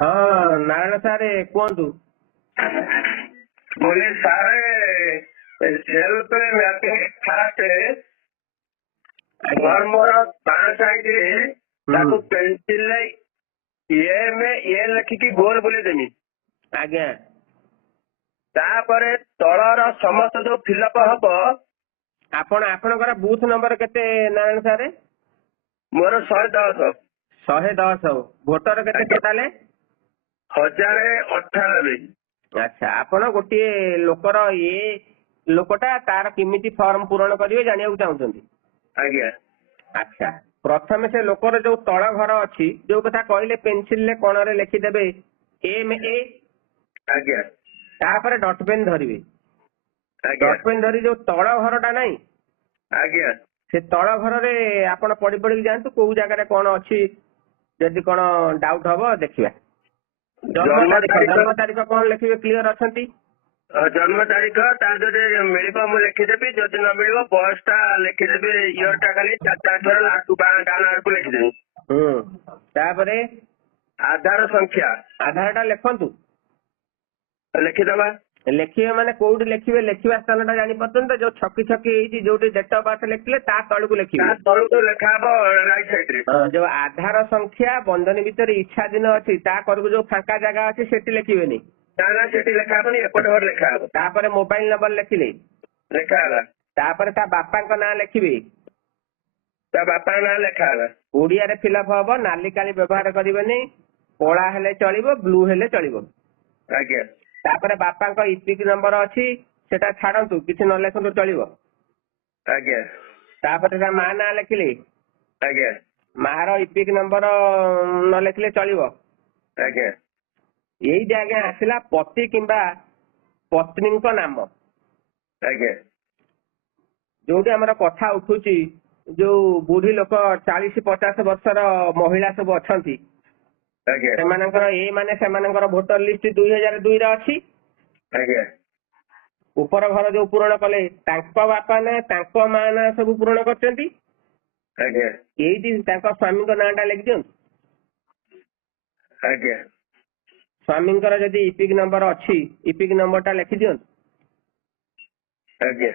ହଁ ନାରାୟଣ ସାର୍ କୁହନ୍ତୁ। बोले सारे सेल्फ मैपिंग फास्ट मोर 5 साइड ताको पेंसिल ये में ये लिखिकी गोल बोली देमी। आज्ञा तापरे तळर समस्त जो फिलअप हबो आपणकर बूथ नंबर केते नारायण सार? मोर 110 110 भोटर केते टोटाल? 1098। अच्छा आपण गोटे लोकर ये लोकटा तार किमिति फॉर्म पूरण करिवे जानिया चाहूछंती? आज्ञा अच्छा प्रथम से लोकर जो तळ घर अछि जो कथा कहले पेंसिल ले कोण रे लिखि देबे एम ए। आज्ञा तापर डॉट पेन धरिवे। आज्ञा डॉट पेन धरी जो तळ घरटा नाही आज्ञा से तळ घर रे आपण पढी पढी जानतु को जगह रे कोण अछि जदि कोण डाउट हबो देखिबा। जन्म तारीख कौन लिखे क्लीयर अच्छा? जन्म तारीख मिल मु लिखिदेवी जदि न मिल बयसटा लिखिदेवी इयर टा खाली 4 लास्ट डाउन आड़ लिखिदेवी। तापरे आधार संख्या आधार टा लिखंतु लिखिदबा। लिखिबे माने कोउडी लिखिबे लिखिबा स्थान टा जानि पतन त जो छकी छकी एई जोटी डेट ऑफ बर्थ लिखले ता तळकु लिखिबे। ता तळकु लिखा हबो राइट साइड रे। जो आधार संख्या बंधनी भीतर इच्छा दिन अछि ता करबु जो फांका जगह अछि सेठी लिखिबेनी। ताना सेठी लिखा हबनी एपट भर लिखा हबो। तापरे मोबाइल नंबर लिखिले लिखा हला। तापरे ता बापा को नाम लिखिबे। ता बापा नाम लिखा हला। ओडिया रे फिलअप हबो नाली काली व्यवहार करिबेनी कोळा हेले चलिबो ब्लू हेले चलिबो। आज्ञा तापरे बापा को इपिक नंबर अछि सेटा छाडंतु किछि न लेखंतु चलिबो। आज्ञा तापरे ता मा ना लिखिले आज्ञा मार इपिक नंबर न लिखले चलिबो। आज्ञा एई जे आज्ञा आसिला पति किंबा पत्नी को नाम। आज्ञा जोटी हमर कथा उठुची जो बुढ़ी लोक 40-50 वर्षर महिला सब अछंती आज्ञा सेमानकर ए माने सेमानकर वोटर लिस्ट 2002 रे अछि। आज्ञा ऊपर घर जो पूरण कले तांको बापा ना तांको मा ना सब पूरण करचंती। आज्ञा एइटी तांको स्वामी को नाटा लिख दियन। आज्ञा स्वामींकर जदि इपिक नंबर अछि इपिक नंबर टा लिखि दियन। आज्ञा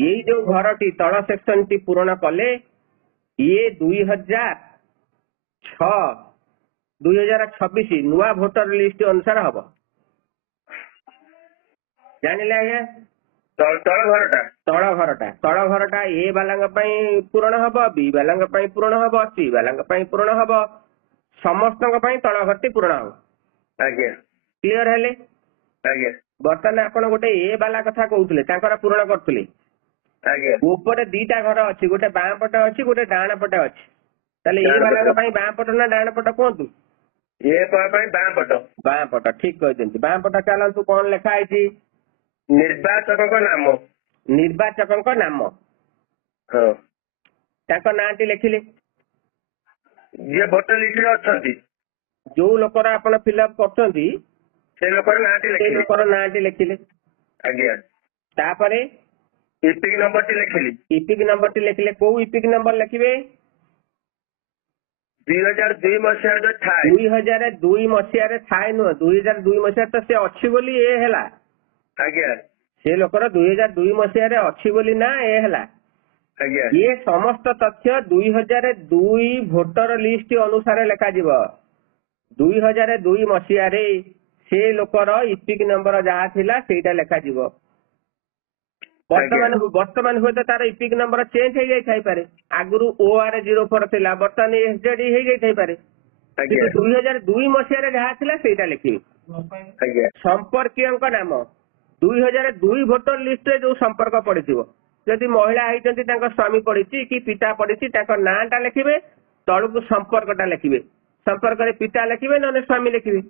एई जो घरटी तळ सेक्शन टी पूरण कले ये 2006-2026 नुआ भोटर लिस्ट अनुसार हबो। जानिले आज्ञा तळ घरटा ए बालांग पई पूरण हबो बी बालांग पई पूरण हबो सी बालांग पई पूरण हबो समस्तंग पई तळ घरटी पूरण हबो। आज्ञा क्लियर हेले? आज्ञा बर्तमान आपण गोटे ए बाला कथा कहउतले तांकर पूरण करतले। आज्ञा ऊपर दीटा घर अछि गोटे बां पटे अछि गोटे डाण पटे अछि ताले ए बाला पई बां पट ना डाण पट कोंतु? ये पई बां पट ठीक कहि देंती। बां पट चालंतु कोन लेखा आइछि? निर्वाचक नाम। निर्वाचक नाम हां ताको नांटी लिखिले जे भोटर लिस्ट रे अछंती जो लोकर आपण फिलअप करछंती से लोकर नांटी लिखिले। आज्ञा तापरे इपिक नंबर टी लिखिली। इपिक नंबर टी लिखिले को इपिक नंबर लिखिबे? 2002 मसिया जो थाए 2002 मसिया रे थाए न 2002 मसिया त से अछि बोली ए हेला। आज्ञा से लोकर 2002 मसिया रे अछि बोली ना ए हेला। आज्ञा ये समस्त तथ्य 2002 भोटर लिस्ट अनुसार लेखा जीव। 2002 मसिया रे से लोकर इपिक नंबर जहा थिला सेटा लेखा जीव। वर्तमान हुए तो तार इपिक नंबर चेंज हो जाई पारे। आगुरु OR04 थिला वर्तमान SJD हो जाई पारे। 2002 मसिया रे जहा थिला सेटा लिखिबे। संपर्कीयक नाम 2002 भोटर लिस्ट रे जो संपर्क पड़िथिबो जदि महिला आइचंती तांको स्वामी पड़िछि कि पिता पड़िछि तांको नाटा लिखिबे तळकु संपर्कटा लिखिबे। संपर्क रे पिता लिखिबे नने स्वामी लिखिबे।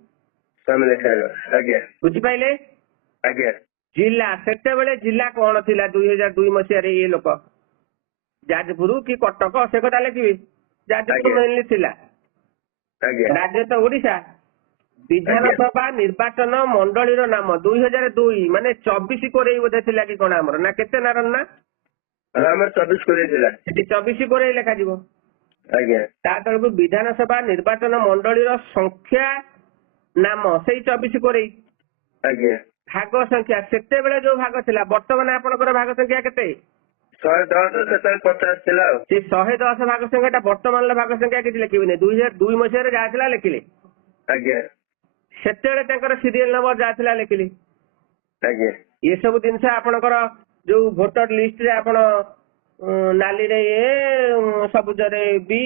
स्वामी लिखा आज्ञा बुझि पाइले? आज्ञा जिला सेते बेले जिला कोन थिला 2002 मसिया रे ए लोक जाजपुर कि कटक से कथा लिखिबे। जाजपुर मेनली थिला। आज्ञा राज्य तो ओडिशा। विधानसभा निर्वाचन मंडली रो नाम 2002 माने 24 कोरे बोधे थिला कि कोन हमर ना केते नारन ना हमर 24 कोरे थिला सेठी 24 कोरे लेखा जीवो। आज्ञा ता तळकु विधानसभा निर्वाचन मंडली रो संख्या ନାମ ସେଇ 24 କୋରେଇ। ଆଜ୍ଞା ଭାଗ ସଂଖ୍ୟା ସେତେବେଳେ ଯୋଉ ଭାଗ ଥିଲା, ବର୍ତ୍ତମାନ ଆପଣଙ୍କର ଭାଗ ସଂଖ୍ୟା କେତେ? 110 ସେତେବେଳେ 50 ଥିଲା ଆଉ। ସେ 110 ଭାଗ ସଂଖ୍ୟାଟା ବର୍ତ୍ତମାନର ଭାଗ ସଂଖ୍ୟା କିଛି ଲେଖିବେନି। 2002 ମସିହାରେ ଯାହା ଥିଲା ଲେଖିଲେ। ଆଜ୍ଞା ସେତେବେଳେ ତାଙ୍କର ସିରିଏଲ ନମ୍ବର ଯାହା ଥିଲା ଲେଖିଲେ। ଆଜ୍ଞା ଏସବୁ ଜିନିଷ ଆପଣଙ୍କର ଯୋଉ ଭୋଟର ଲିଷ୍ଟରେ ଆପଣ ନାଲିରେ ଏ ସବୁଜରେ ବି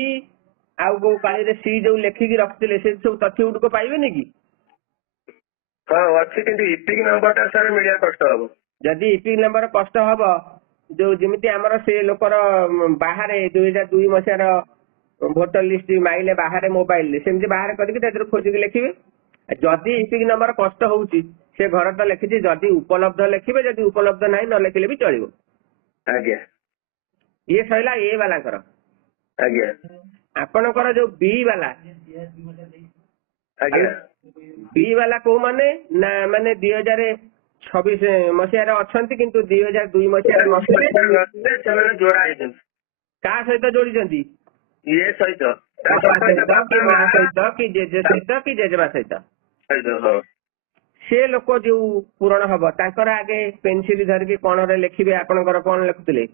ଆଉ କୋଉ କାଳିରେ ସି ଯୋଉ ଲେଖିକି ରଖିଥିଲେ ସେ ସବୁ ତଥ୍ୟ ଗୁଡିକ ପାଇବେନି କି? ହଁ ଅଛି, କିନ୍ତୁ ଇପିକ୍ ନମ୍ବରଟା ସାର୍ ମିଳିବା କଷ୍ଟ ହବ। ଯଦି ଇପିକ୍ ନମ୍ବର କଷ୍ଟ ହବ, ଯୋଉ ଯେମିତି ଆମର ସେ ଲୋକର ବାହାରେ 2002 ମସିହାର ଭୋଟର ଲିଷ୍ଟ ମାଇଲେ ବାହାରେ ମୋବାଇଲରେ, ସେମିତି ବାହାରେ କରିକି ତାଦେହରୁ ଖୋଜିକି ଲେଖିବେ। ଯଦି ଇପିକ୍ ନମ୍ବର କଷ୍ଟ ହଉଛି, ସେ ଘର ତ ଲେଖିଛି ଯଦି ଉପଲବ୍ଧ ଲେଖିବେ, ଯଦି ଉପଲବ୍ଧ ନାହିଁ ନ ଲେଖିଲେ ବି ଚଳିବ। ଆଜ୍ଞା ଇଏ ସଇଲା ଏ ବାଲାଙ୍କର। ଆଜ୍ଞା ଆପଣଙ୍କର ଯୋଉ ବି ବାଲା, ଆଜ୍ଞା ବି ବାଲା କୋଉ ମାନେ ନା ମାନେ 2026 ମସିହାରେ ଅଛନ୍ତି କିନ୍ତୁ 2002 ମସିହାରେ ନଥିଲେ। ସେମାନେ ଯୋଡା ହେଇଛନ୍ତି। କାହା ସହିତ ଯୋଡିଛନ୍ତି? ଇଏ ସହିତ ବାପା ସହିତ କି ମା ସହିତ କି ଜେଜେ ସହିତ କି ଜେଜେମା ସହିତ। ହଁ ସେ ଲୋକ ଯୋଉ ପୂରଣ ହବ, ତାଙ୍କର ଆଗେ ପେନସିଲ ଧରିକି କଣରେ ଲେଖିବେ। ଆପଣଙ୍କର କଣ ଲେଖୁଥିଲେ?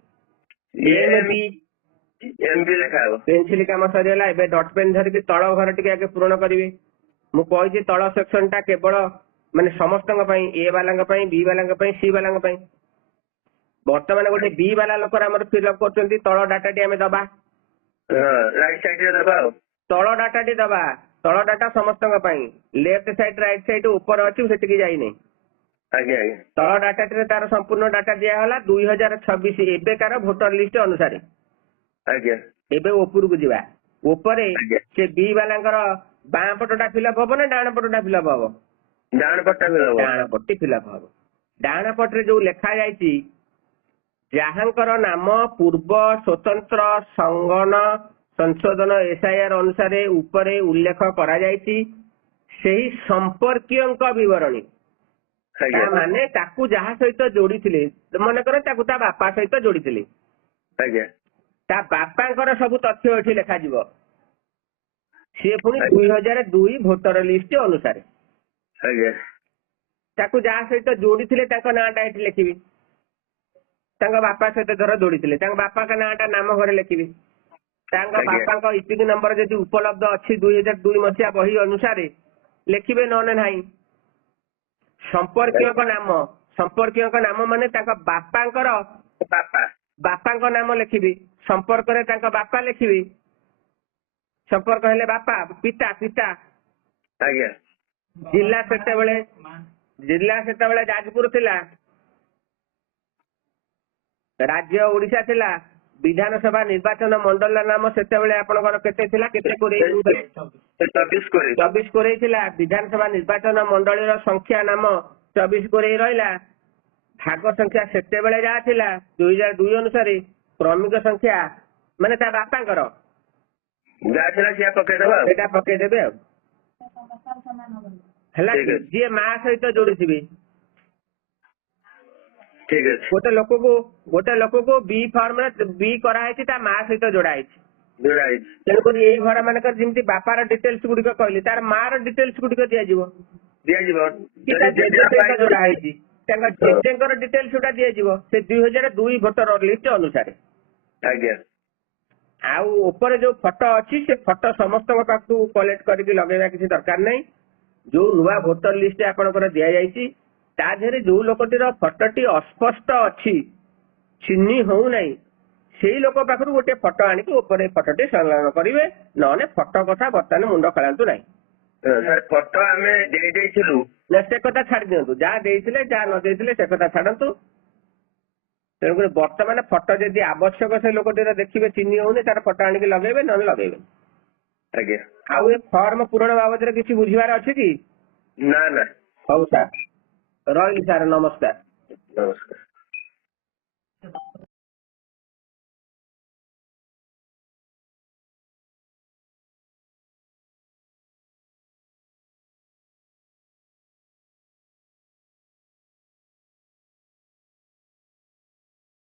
ଏମବି ଲେଖା ହବ। ପେନସିଲ କାମ ସରିଗଲା, ଏବେ ଡଟ୍ ପେନ୍ ଧରିକି ତଳ ଘର ଟିକେ ଆଗେ ପୂରଣ କରିବେ। ମୁଁ କହିଛି ତଳ ସେକ୍ସନ ଟା କେବଳ ମାନେ ସମସ୍ତଙ୍କ ପାଇଁ, ଏ ବାଲାଙ୍କ ପାଇଁ, ବି ବାଲାଙ୍କ ପାଇଁ, ସି ବାଲାଙ୍କ ପାଇଁ। ବର୍ତ୍ତମାନ ଗୋଟେ ବି ବାଲା ଲୋକର ଆମର ଫିଲ୍ଅପ୍ କରୁଛନ୍ତି, ତଳ ଡାଟାଟି ଆମେ ଦବା। ରାଇଟ୍ ସାଇଡରେ ଦବା ଆଉ। ତଳ ଡାଟାଟି ଦବା, ତଳ ଡାଟା ସମସ୍ତଙ୍କ ପାଇଁ। ଲେଫ୍ଟ ସାଇଡ ରାଇଟ୍ ସାଇଡ ଉପରେ ଅଛି, ସେଠିକି ଯାଇନି। ଆଜ୍ଞା ଆଜ୍ଞା ତଳ ଡାଟାଟିରେ ତାର ସମ୍ପୂର୍ଣ୍ଣ ଡାଟା ଦିଆଗଲା 2026 ଏବେକାର ଭୋଟର ଲିଷ୍ଟ ଅନୁସାରେ। ଆଜ୍ଞା ଏବେ ଉପରକୁ ଯିବା। ଉପରେ ସେ ବି ବାଲାଙ୍କର ବାଁ ପଟଟା ଫିଲ୍ଅପ୍ ହବ ନା ଡାହାଣ ପଟଟା ଫିଲ୍ଅପ୍ ହବ? ଡାହାଣ ପଟଟା ମିଳିବ। ଡାହାଣ ପଟଟି ଫିଲ୍ଅପ୍ ହବ। ଡାହାଣ ପଟରେ ଯୋଉ ଲେଖା ଯାଇଛି, ଯାହାଙ୍କର ନାମ ପୂର୍ବ ସ୍ୱତନ୍ତ୍ର ସଂଗଠନ ସଂଶୋଧନ SIR ଅନୁସାରେ ଉପରେ ଉଲ୍ଲେଖ କରାଯାଇଛି, ସେହି ସମ୍ପର୍କୀୟଙ୍କ ବିବରଣୀ। ତା ମାନେ ତାକୁ ଯାହା ସହିତ ଯୋଡିଥିଲେ, ମନେକର ତାକୁ ତା ବାପା ସହିତ ଯୋଡିଥିଲେ, ଆଜ୍ଞା ତା ବାପାଙ୍କର ସବୁ ତଥ୍ୟ ଏଠି ଲେଖାଯିବ। ସିଏ ପୁଣି 2002 ଭୋଟର ଲିଷ୍ଟ ଅନୁସାରେ। ଆଜ୍ଞା ତାକୁ ଯାହା ସହିତ ଯୋଡିଥିଲେ ତାଙ୍କ ନାଁଟା ଏଠି ଲେଖିବି। ତାଙ୍କ ବାପା ସହିତ ଧର ଯୋଡିଥିଲେ, ତାଙ୍କ ବାପାଙ୍କ ନାଁଟା ନାମ ଘରେ ଲେଖିବି। ତାଙ୍କ ବାପାଙ୍କ ଇପିକ୍ ନମ୍ବର ଯଦି ଉପଲବ୍ଧ ଅଛି 2002 ମସିହା ବହି ଅନୁସାରେ ଲେଖିବେ, ନହେଲେ ନାହିଁ। ସମ୍ପର୍କୀୟଙ୍କ ନାମ, ସମ୍ପର୍କୀୟଙ୍କ ନାମ ମାନେ ତାଙ୍କ ବାପାଙ୍କ ନାମ ଲେଖିବି। ସମ୍ପର୍କରେ ତାଙ୍କ ବାପା ଲେଖିବି। ସମ୍ପର୍କ ହେଲେ ବାପା, ପିତା। ଆଜ୍ଞା ଜିଲ୍ଲା ସେତେବେଳେ ଯାଜପୁର ଥିଲା, ରାଜ୍ୟ ଓଡିଶା ଥିଲା, ବିଧାନସଭା ନିର୍ବାଚନ ମଣ୍ଡଳୀର ନାମ ସେତେବେଳେ ଆପଣଙ୍କର କେତେ ଥିଲା? କେତେ କୋରେଇ? 24 କୋରେଇ ଥିଲା। ବିଧାନସଭା ନିର୍ବାଚନ ମଣ୍ଡଳୀର ସଂଖ୍ୟା ନାମ 24 କୋରେଇ ରହିଲା। ଭାଗ ସଂଖ୍ୟା ସେତେବେଳେ ଯାହା ଥିଲା 2002 ଅନୁସାରେ, କ୍ରମିକ ସଂଖ୍ୟା ମାନେ ତା ବାପାଙ୍କର ଯାହା ଥିଲା ସେଇଟା ପକେଇଦେବେ ଆଉ ହେଲା। ଯିଏ ମା ସହିତ ଯୋଡିଥିବେ, ଗୋଟେ ଲୋକକୁ ବି ଫର୍ମରେ ବି କରାହେଇଛି, ତା ମା ସହିତ ଯୋଡା ହେଇଛି। ତେଣୁକରି ଏଇ ଘର ମାନଙ୍କର ଯେମିତି ବାପାର ଡିଟେଲ୍ସ ଗୁଡିକ କହିଲି, ତାର ମା ର ଡିଟେଲ୍ସ ଗୁଡିକ ଦିଆଯିବ। କି ତା ଜେଜେ ସହିତ ଯୋଡା ହେଇଛି, ତାଙ୍କ ଜେଜେଙ୍କର ଡିଟେଲ୍ସ ଗୁଡା ଦିଆଯିବ ସେ 2002 ଭୋଟର ଲିଷ୍ଟ ଅନୁସାରେ। ଆଜ୍ଞା ଆଉ ଉପରେ ଯୋଉ ଫଟୋ ଅଛି, ସେ ଫଟୋ ସମସ୍ତଙ୍କ ପାଖକୁ କଲେକ୍ଟ କରିକି ଲଗେଇବା କିଛି ଦରକାର ନାହିଁ। ଯୋଉ ନୂଆ ଭୋଟର ଲିଷ୍ଟ ଆପଣଙ୍କର ଦିଆଯାଇଛି, ତା ଦେହରେ ଯୋଉ ଲୋକଟିର ଫଟୋଟି ଅସ୍ପଷ୍ଟ ଅଛି, ଚିହ୍ନି ହଉନାହିଁ, ସେଇ ଲୋକ ପାଖରୁ ଗୋଟେ ଫଟୋ ଆଣିକି ଉପରେ ଫଟୋଟି ସଂଲଗ୍ନ କରିବେ। ନହେଲେ ଫଟୋ କଥା ବର୍ତ୍ତମାନ ମୁଣ୍ଡ ଖେଳାନ୍ତୁ ନାହିଁ। ଫଟୋ ଆମେ ଦେଇଥିଲୁ, ସେ କଥା ଛାଡି ଦିଅନ୍ତୁ। ଯାହା ଦେଇଥିଲେ ଯାହା ନ ଦେଇଥିଲେ ସେ କଥା ଛାଡନ୍ତୁ। ତେଣୁକରି ବର୍ତ୍ତମାନ ଫଟୋ ଯଦି ଆବଶ୍ୟକ ସେ ଲୋକଟିର ଦେଖିବେ ଚିହ୍ନି ହଉନି, ତାର ଫଟୋ ଆଣିକି ଲଗେଇବେ, ନହେଲେ ଲଗେଇବେ। ଆଜ୍ଞା ଆଉ ଏ ଫର୍ମ ପୂରଣ ବାବଦରେ କିଛି ବୁଝିବାର ଅଛି କି? ନା। ହଉ ସାର୍, ରହିଲି ସାର୍, ନମସ୍କାର।